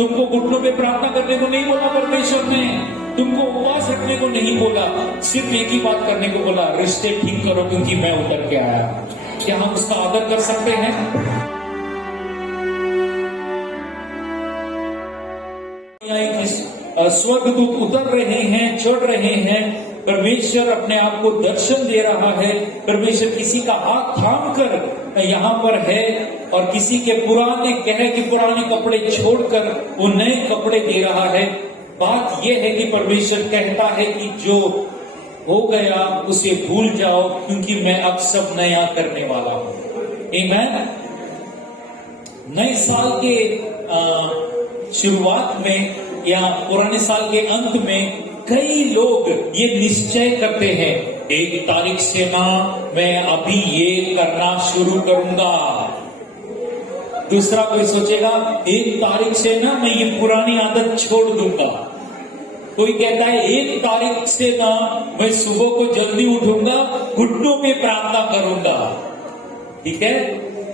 तुमको घुटनों पे प्रार्थना करने को नहीं बोला परमेश्वर ने, तुमको उपवास रखने को नहीं बोला, सिर्फ एक ही बात करने को बोला, रिश्ते ठीक करो क्योंकि मैं उतर के आया। क्या हम उसका आदर कर सकते हैं? स्वर्गदूत उतर रहे हैं, चढ़ रहे हैं, परमेश्वर अपने आप को दर्शन दे रहा है, परमेश्वर किसी का हाथ थाम कर यहाँ पर है और किसी के पुराने कि पुराने कपड़े छोड़कर वो नए कपड़े दे रहा है। बात यह है कि परमेश्वर कहता है कि जो हो गया उसे भूल जाओ क्योंकि मैं अब सब नया करने वाला हूं। आमीन। नए साल के शुरुआत में या पुराने साल के अंत में कई लोग ये निश्चय करते हैं, 1 तारीख से ना मैं अभी ये करना शुरू करूंगा। दूसरा कोई सोचेगा 1 तारीख से ना मैं ये पुरानी आदत छोड़ दूंगा। कोई कहता है 1 तारीख से ना मैं सुबह को जल्दी उठूंगा, घुटनों पे प्रार्थना करूंगा। ठीक है।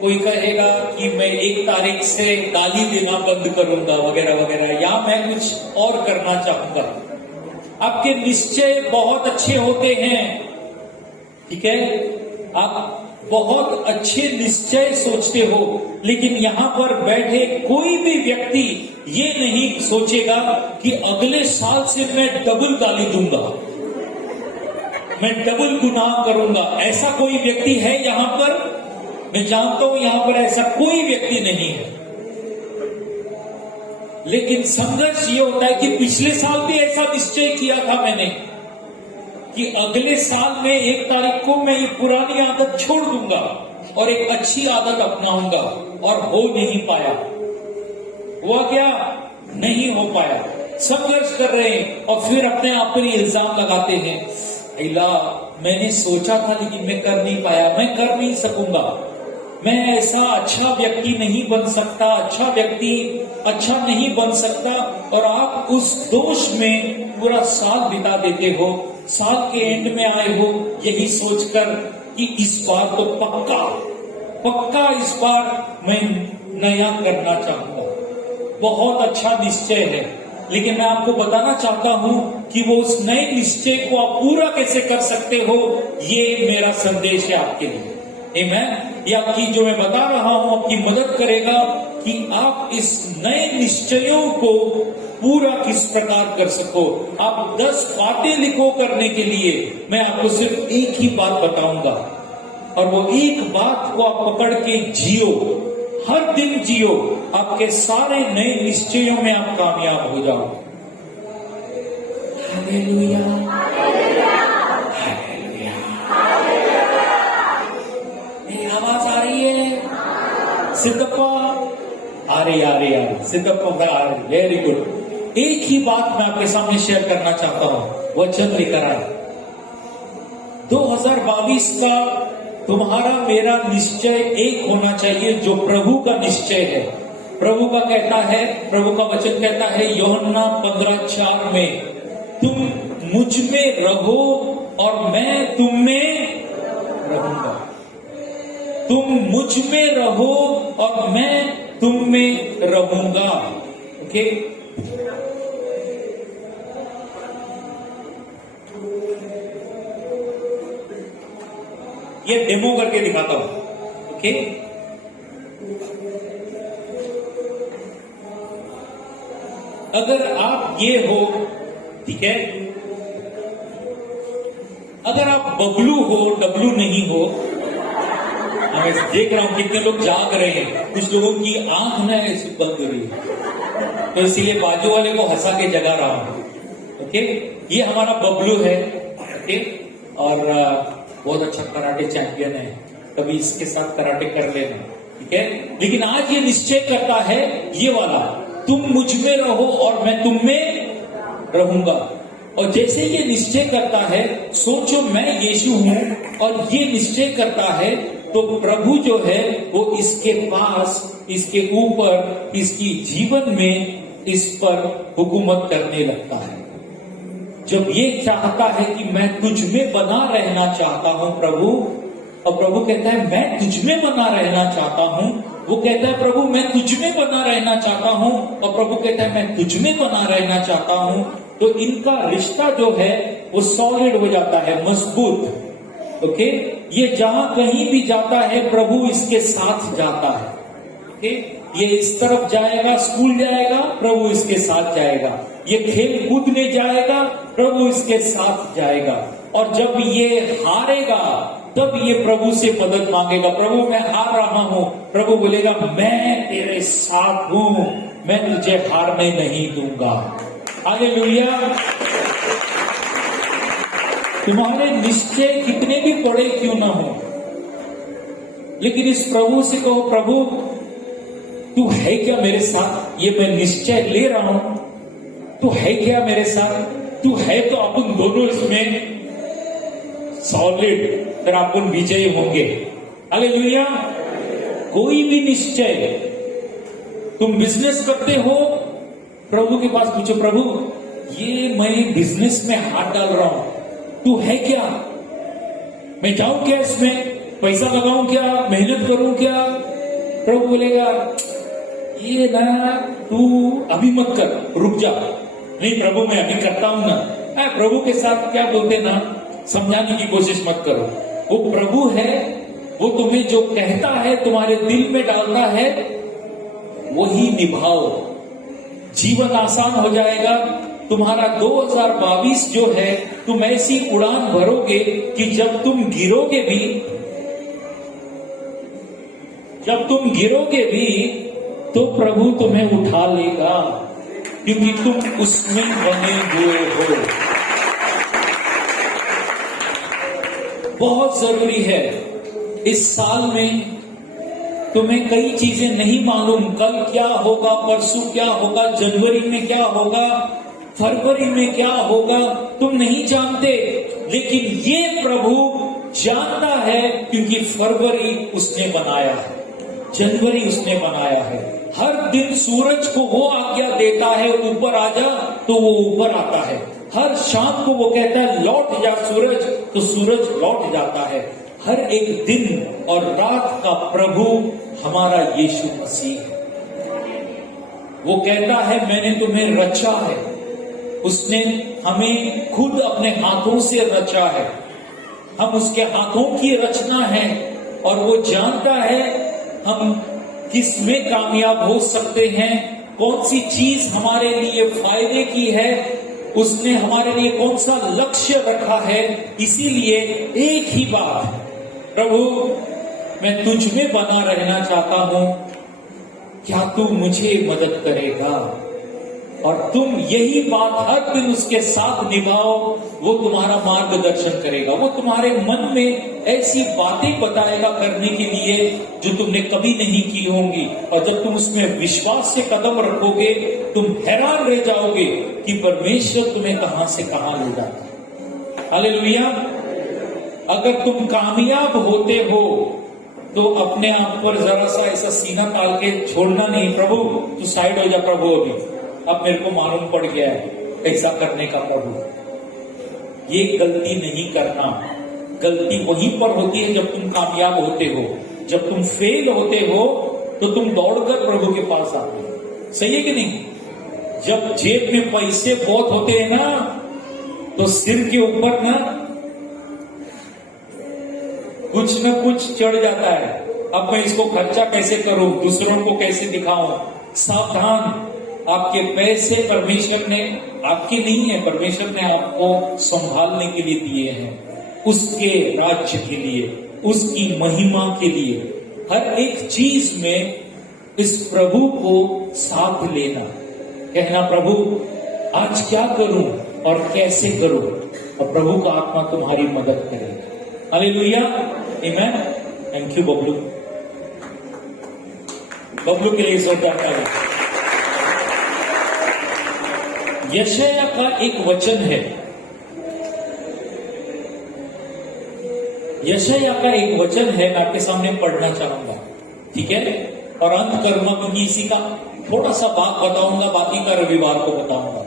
कोई कहेगा कि मैं 1 तारीख से गाली देना बंद करूंगा वगैरह वगैरह, या मैं कुछ और करना चाहूंगा। आपके निश्चय बहुत अच्छे होते हैं। ठीक है। आप बहुत अच्छे निश्चय सोचते हो, लेकिन यहाँ पर बैठे कोई भी व्यक्ति ये नहीं सोचेगा कि अगले साल से मैं डबल गाली दूंगा, मैं डबल गुनाह करूंगा। ऐसा कोई व्यक्ति है यहाँ पर? मैं जानता हूं यहाँ पर ऐसा कोई व्यक्ति नहीं है। लेकिन संघर्ष ये होता है कि पिछले साल भी ऐसा निश्चय किया था मैंने कि अगले साल में 1 तारीख को मैं ये पुरानी आदत छोड़ दूंगा और एक अच्छी आदत अपनाऊंगा, और हो नहीं पाया। हुआ क्या? नहीं हो पाया। संघर्ष कर रहे हैं और फिर अपने आप पर इल्जाम लगाते हैं, इला मैंने सोचा था लेकिन मैं कर नहीं पाया, मैं कर नहीं सकूंगा, मैं ऐसा अच्छा व्यक्ति नहीं बन सकता, अच्छा नहीं बन सकता। और आप उस दोष में पूरा साल बिता देते हो। साल के एंड में आए हो यही सोचकर कि इस बार तो पक्का इस बार मैं नया करना चाहूंगा। बहुत अच्छा निश्चय है, लेकिन मैं आपको बताना चाहता हूं कि वो उस नए निश्चय को आप पूरा कैसे कर सकते हो, ये मेरा संदेश है आपके लिए। आमीन। ये आपकी जो मैं बता रहा हूं आपकी मदद करेगा कि आप इस नए निश्चयों को पूरा किस प्रकार कर सको। आप 10 बातें लिखो करने के लिए, मैं आपको सिर्फ एक ही बात बताऊंगा, और वो एक बात को आप पकड़ के जियो, हर दिन जियो, आपके सारे नए निश्चयों में आप कामयाब हो जाओ। Hallelujah, hallelujah. आवाज आ रही है? सिद्धप्पा आ रही सिद्धप्पा आ रही। Very good. एक ही बात मैं आपके सामने शेयर करना चाहता हूं, वचन लेकर आए। 2022 का तुम्हारा मेरा निश्चय एक होना चाहिए, जो प्रभु का निश्चय है। प्रभु का कहता है, प्रभु का वचन कहता है यूहन्ना 15:4 में, तुम मुझ में रहो और मैं तुम में रहूंगा। तुम मुझ में रहो और मैं तुम में रहूंगा। ओके। ये डेमो करके दिखाता हूं। ओके। अगर आप ये हो, ठीक है, अगर आप बबलू हो, डब्लू नहीं हो, मैं देख रहा हूं कितने लोग जाग रहे हैं, कुछ लोगों की आंख ना ऐसी बंद हो रही है, तो इसीलिए बाजू वाले को हंसा के जगा रहा हूं। ओके। ये हमारा बबलू है। ओके। और बहुत अच्छा कराटे चैंपियन है, कभी इसके साथ कराटे कर लेना। ठीक है। लेकिन आज ये निश्चय करता है, ये वाला, तुम मुझ में रहो और मैं तुम में रहूंगा। और जैसे ये निश्चय करता है, सोचो मैं यीशु हूं, और ये निश्चय करता है, तो प्रभु जो है वो इसके पास, इसके ऊपर, इसकी जीवन में इस पर हुकूमत करने लगता है। जब ये चाहता है कि मैं तुझ में बना रहना चाहता हूं प्रभु, और प्रभु कहता है मैं तुझ में बना रहना चाहता हूं, वो कहता है प्रभु मैं तुझ में बना रहना चाहता हूं, और प्रभु कहता है मैं तुझ में बना रहना चाहता हूं। तो इनका रिश्ता जो है वो सॉलिड हो जाता है, मजबूत। ओके, ये जहां कहीं भी जाता है प्रभु इसके साथ जाता है। ओके, ये इस तरफ जाएगा, स्कूल जाएगा, प्रभु इसके साथ जाएगा। ये खेल कूदने जाएगा, प्रभु इसके साथ जाएगा। और जब ये हारेगा तब ये प्रभु से मदद मांगेगा, प्रभु मैं हार रहा हूं। प्रभु बोलेगा मैं तेरे साथ हूं, मैं तुझे हारने नहीं दूंगा। हालेलुया। तुम्हारे निश्चय कितने भी बड़े क्यों ना हो, लेकिन इस प्रभु से कहो प्रभु तू है क्या मेरे साथ, ये मैं निश्चय ले रहा हूं, तू है क्या मेरे साथ, तू है तो अपन दोनों इसमें सॉलिड, फिर अपन विजयी होंगे। हालेलुया। कोई भी निश्चय, तुम बिजनेस करते हो, प्रभु के पास पूछो प्रभु ये मैं बिजनेस में हाथ डाल रहा हूं, तू है क्या, मैं जाऊं क्या इसमें, पैसा लगाऊं क्या, मेहनत करूं क्या। प्रभु बोलेगा ये ना तू अभी मत कर, रुक जा। नहीं प्रभु मैं अभी करता हूं ना। प्रभु के साथ क्या बोलते ना, समझाने की कोशिश मत करो। वो प्रभु है, वो तुम्हें जो कहता है तुम्हारे दिल में डालता है वही निभाओ, जीवन आसान हो जाएगा। तुम्हारा 2022 जो है तुम ऐसी उड़ान भरोगे कि जब तुम गिरोगे भी तो प्रभु तुम्हें उठा लेगा, क्योंकि तुम उसमें बने हुए हो। बहुत जरूरी है, इस साल में तुम्हें कई चीजें नहीं मालूम, कल क्या होगा, परसों क्या होगा, जनवरी में क्या होगा, फरवरी में क्या होगा, तुम नहीं जानते। लेकिन ये प्रभु जानता है, क्योंकि फरवरी उसने बनाया है, जनवरी उसने बनाया है। हर दिन सूरज को वो आज्ञा देता है ऊपर आ जा, तो वो ऊपर आता है। हर शाम को वो कहता है लौट जा सूरज, तो सूरज लौट जाता है। हर एक दिन और रात का प्रभु हमारा यीशु मसीह है। वो कहता है मैंने तुम्हें रचा है, उसने हमें खुद अपने हाथों से रचा है, हम उसके हाथों की रचना है। और वो जानता है हम किस में कामयाब हो सकते हैं, कौन सी चीज हमारे लिए फायदे की है, उसने हमारे लिए कौन सा लक्ष्य रखा है। इसीलिए एक ही बात, प्रभु मैं तुझ में बना रहना चाहता हूं, क्या तू मुझे मदद करेगा। और तुम यही बात हर दिन उसके साथ निभाओ, वो तुम्हारा मार्गदर्शन करेगा। वो तुम्हारे मन में ऐसी बातें बताएगा करने के लिए जो तुमने कभी नहीं की होंगी। और जब तुम उसमें विश्वास से कदम रखोगे, तुम हैरान रह जाओगे कि परमेश्वर तुम्हें कहां से कहां ले जाता है। हालेलुया। अगर तुम कामयाब होते हो तो अपने आप पर जरा सा ऐसा सीना ताल के छोड़ना नहीं, प्रभु तू साइड हो जा, प्रभु अभी अब मेरे को मालूम पड़ गया है ऐसा करने का। प्रभु ये गलती नहीं करना। गलती वहीं पर होती है जब तुम कामयाब होते हो। जब तुम फेल होते हो तो तुम दौड़कर प्रभु के पास आते हो। सही है कि नहीं? जब जेब में पैसे बहुत होते हैं ना, तो सिर के ऊपर ना कुछ न कुछ चढ़ जाता है। अब मैं इसको खर्चा कैसे करूं, दूसरों को कैसे दिखाऊं। सावधान, आपके पैसे परमेश्वर ने आपके नहीं है, परमेश्वर ने आपको संभालने के लिए दिए हैं, उसके राज्य के लिए, उसकी महिमा के लिए। हर एक चीज में इस प्रभु को साथ लेना, कहना प्रभु आज क्या करूं और कैसे करूं, और प्रभु का आत्मा तुम्हारी मदद करेगा। हालेलुया, आमीन। Thank you Bablu. बबलू के लिए जोरदार ताली। यशायाह का एक वचन है, यशायाह का एक वचन है, मैं आपके सामने पढ़ना चाहूंगा, ठीक है? और अंत करूंगा, क्योंकि इसी का थोड़ा सा बात बताऊंगा, बाकी का रविवार को बताऊंगा।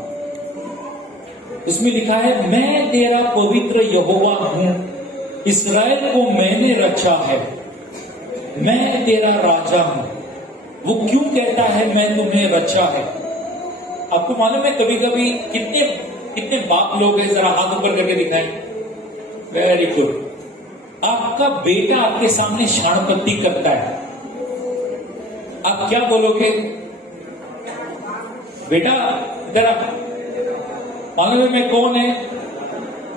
उसमें लिखा है, मैं तेरा पवित्र यहोवा हूं, इस्राएल को मैंने रचा है, मैं तेरा राजा हूं। वो क्यों कहता है मैं तुम्हें रचा है? आपको मालूम है कभी कभी कितने कितने बाप लोग हैं, जरा हाथ ऊपर करके दिखाएं। Very good. आपका बेटा आपके सामने शाणपत्ती करता है, आप क्या बोलोगे? बेटा इधर आ, मालूम है मैं कौन है?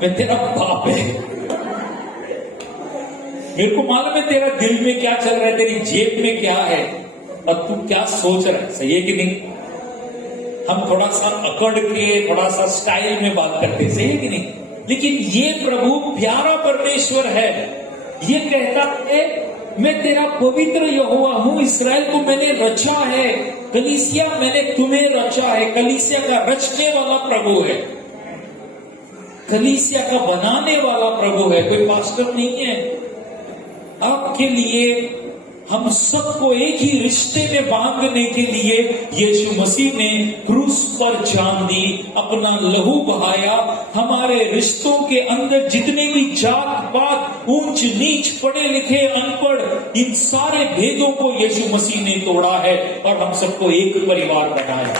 मैं तेरा बाप है। मेरे को मालूम है तेरा दिल में क्या चल रहा है, तेरी जेब में क्या है और तू क्या सोच रहा है। सही है कि नहीं? हम थोड़ा सा अकड़ के थोड़ा सा स्टाइल में बात करते हैं, सही है कि नहीं? लेकिन ये प्रभु प्यारा परमेश्वर है, ये कहता है मैं तेरा पवित्र यहोवा हूं, इसराइल को मैंने रचा है। कलीसिया मैंने तुम्हें रचा है। कलीसिया का रचने वाला प्रभु है, कलीसिया का बनाने वाला प्रभु है, कोई पास्टर नहीं है। आपके लिए हम सबको एक ही रिश्ते में बांधने के लिए यीशु मसीह ने क्रूस पर जान दी, अपना लहू बहाया। हमारे रिश्तों के अंदर जितने भी जात पात, ऊंच नीच, पढ़े लिखे अनपढ़, इन सारे भेदों को यीशु मसीह ने तोड़ा है और हम सबको एक परिवार बनाया।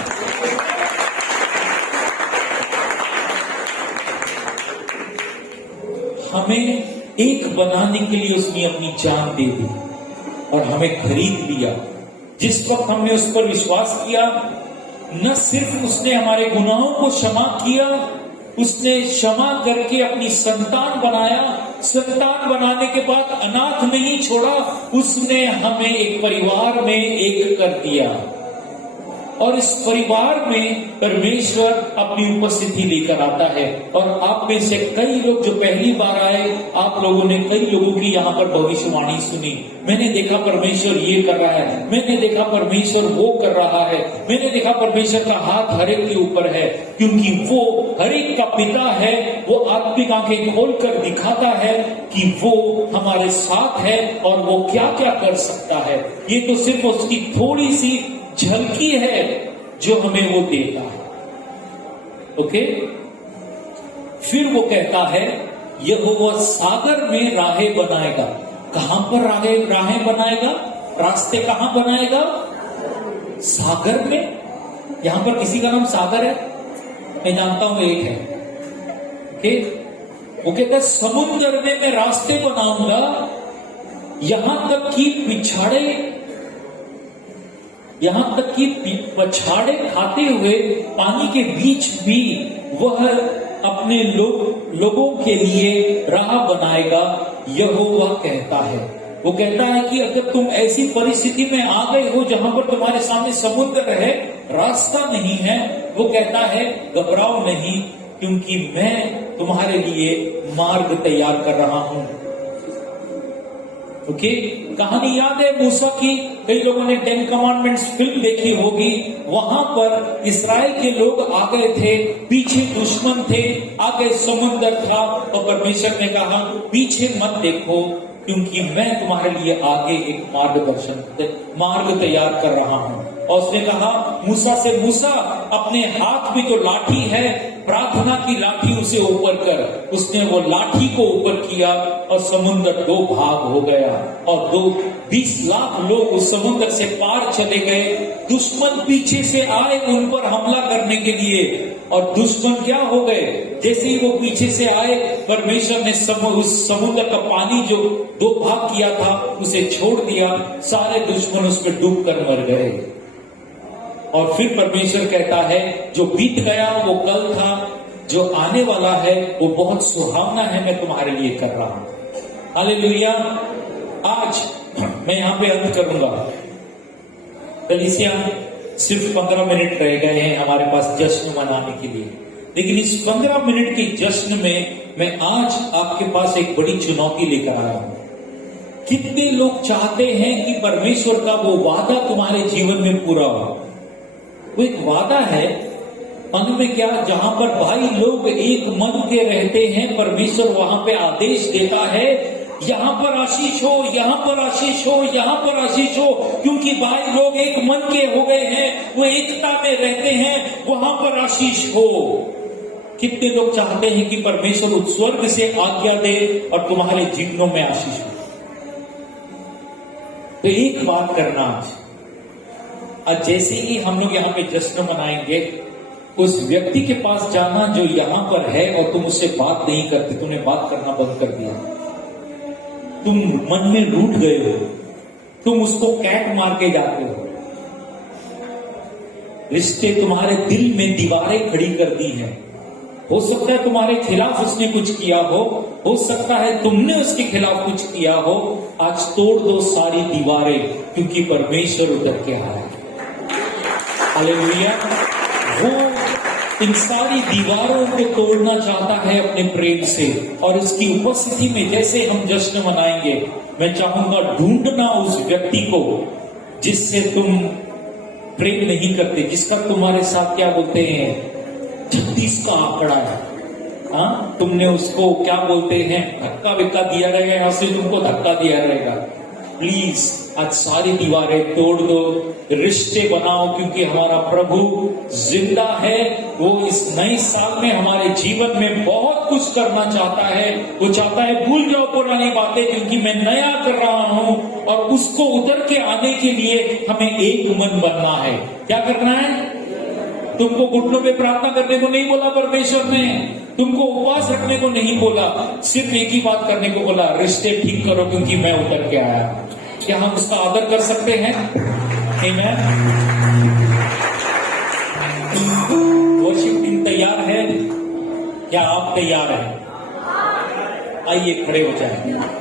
हमें एक बनाने के लिए उसने अपनी जान दे दी और हमें खरीद लिया। जिस वक्त हमने उस पर विश्वास किया, न सिर्फ उसने हमारे गुनाहों को क्षमा किया, उसने क्षमा करके अपनी संतान बनाया। संतान बनाने के बाद अनाथ नहीं छोड़ा, उसने हमें एक परिवार में एक कर दिया। और इस परिवार में परमेश्वर अपनी उपस्थिति लेकर आता है। और आप में से कई लोग जो पहली बार आए, आप लोगों ने कई लोगों की यहाँ पर भविष्यवाणी सुनी। मैंने देखा परमेश्वर ये कर रहा है, मैंने देखा परमेश्वर वो कर रहा है, मैंने देखा परमेश्वर का हाथ हर एक के ऊपर है, क्योंकि वो हर एक का पिता है। वो आत्मिक आंखें खोलकर दिखाता है कि वो हमारे साथ है और वो क्या क्या कर सकता है। ये तो सिर्फ उसकी थोड़ी सी झलकी है जो हमें वो देता है। ओके, फिर वो कहता है यहोवा सागर में राहें बनाएगा। कहां पर राहें बनाएगा? रास्ते कहां बनाएगा? सागर में। यहां पर किसी का नाम सागर है? मैं जानता हूं एक है। ओके, वो कहता है समुद्र में मैं रास्ते बनाऊंगा, यहां तक कि पछाड़े खाते हुए पानी के बीच भी वह अपने लोगों के लिए राह बनाएगा। यहोवा कहता है, वो कहता है कि अगर तुम ऐसी परिस्थिति में आ गए हो जहां पर तुम्हारे सामने समुद्र है, रास्ता नहीं है, वो कहता है घबराओ नहीं, क्योंकि मैं तुम्हारे लिए मार्ग तैयार कर रहा हूं। ओके, कहानी याद है मूसा की? कई लोगों ने 10 कमांडमेंट्स फिल्म देखी होगी। वहां पर इस्राएल के लोग आ गए थे, पीछे दुश्मन थे, आगे समुद्र था, और परमेश्वर ने कहा पीछे मत देखो, क्योंकि मैं तुम्हारे लिए आगे एक मार्ग तैयार कर रहा हूं। और उसने कहा मूसा से, मूसा अपने हाथ में जो लाठी है, प्रार्थना की लाठी, उसे ऊपर कर। उसने वो लाठी को ऊपर किया और समुद्र 2 भाग हो गया और 20 लाख लोग उस समुद्र से पार चले गए। दुश्मन पीछे से आए उन पर हमला करने के लिए, और दुश्मन क्या हो गए? जैसे ही वो पीछे से आए, परमेश्वर ने उस समुद्र का पानी जो 2 भाग किया था उसे छोड़ दिया, सारे दुश्मन उसमें डूब कर मर गए। और फिर परमेश्वर कहता है जो बीत गया वो कल था, जो आने वाला है वो बहुत सुहावना है, मैं तुम्हारे लिए कर रहा हूं। हालेलुया। आज मैं यहां पे अंत करूंगा। कलीसिया सिर्फ 15 मिनट रह गए हैं हमारे पास जश्न मनाने के लिए, लेकिन इस 15 मिनट के जश्न में मैं आज आपके पास एक बड़ी चुनौती लेकर आया हूं। कितने लोग चाहते हैं कि परमेश्वर का वो वादा तुम्हारे जीवन में पूरा हो? वो एक वादा है, मन में क्या, जहां पर भाई लोग एक मन के रहते हैं, परमेश्वर वहां पे आदेश देता है यहां पर आशीष हो, यहां पर आशीष हो, यहां पर आशीष हो, क्योंकि भाई लोग एक मन के हो गए हैं, वो एकता में रहते हैं, वहां पर आशीष हो। कितने लोग चाहते हैं कि परमेश्वर उस स्वर्ग से आज्ञा दे और तुम्हारे जीवनों में आशीष हो? तो एक बात करना आज, आज जैसे ही हम लोग यहाँ पे जश्न मनाएंगे, उस व्यक्ति के पास जाना जो यहाँ पर है और तुम उससे बात नहीं करते, तुमने बात करना बंद कर दिया, तुम मन में रूठ गए हो, तुम उसको कैट मार के जाते हो, रिश्ते तुम्हारे दिल में दीवारें खड़ी कर दी हैं। हो सकता है तुम्हारे खिलाफ उसने कुछ किया हो सकता है तुमने उसके खिलाफ कुछ किया हो। आज तोड़ दो सारी दीवारें, क्योंकि परमेश्वर उतर के आया है। हालेलुया। वो इन सारी दीवारों को तोड़ना चाहता है अपने प्रेम से, और उसकी उपस्थिति में जैसे हम जश्न मनाएंगे, मैं चाहूंगा ढूंढना उस व्यक्ति को जिससे तुम प्रेम नहीं करते, जिसका तुम्हारे साथ क्या बोलते हैं 36 का आंकड़ा है। हाँ, तुमने उसको क्या बोलते हैं धक्का विक्का दिया रहेगा, या उसने तुमको धक्का दिया रहेगा। प्लीज आज सारी दीवारें तोड़ दो, रिश्ते बनाओ, क्योंकि हमारा प्रभु जिंदा है। वो इस नए साल में हमारे जीवन में बहुत कुछ करना चाहता है। वो चाहता है भूल जाओ पुरानी बातें, क्योंकि मैं नया कर रहा हूं, और उसको उतर के आने के लिए हमें एक मन बनना है। क्या करना है? तुमको घुटनों पे प्रार्थना करने को नहीं बोला परमेश्वर ने, तुमको उपवास रखने को नहीं बोला, सिर्फ एक ही बात करने को बोला, रिश्ते ठीक करो क्योंकि मैं उतर के आया। क्या हम उसका आदर कर सकते हैं? आमीन। वर्शिप टीम तैयार है? क्या आप तैयार हैं? आइए खड़े हो जाए।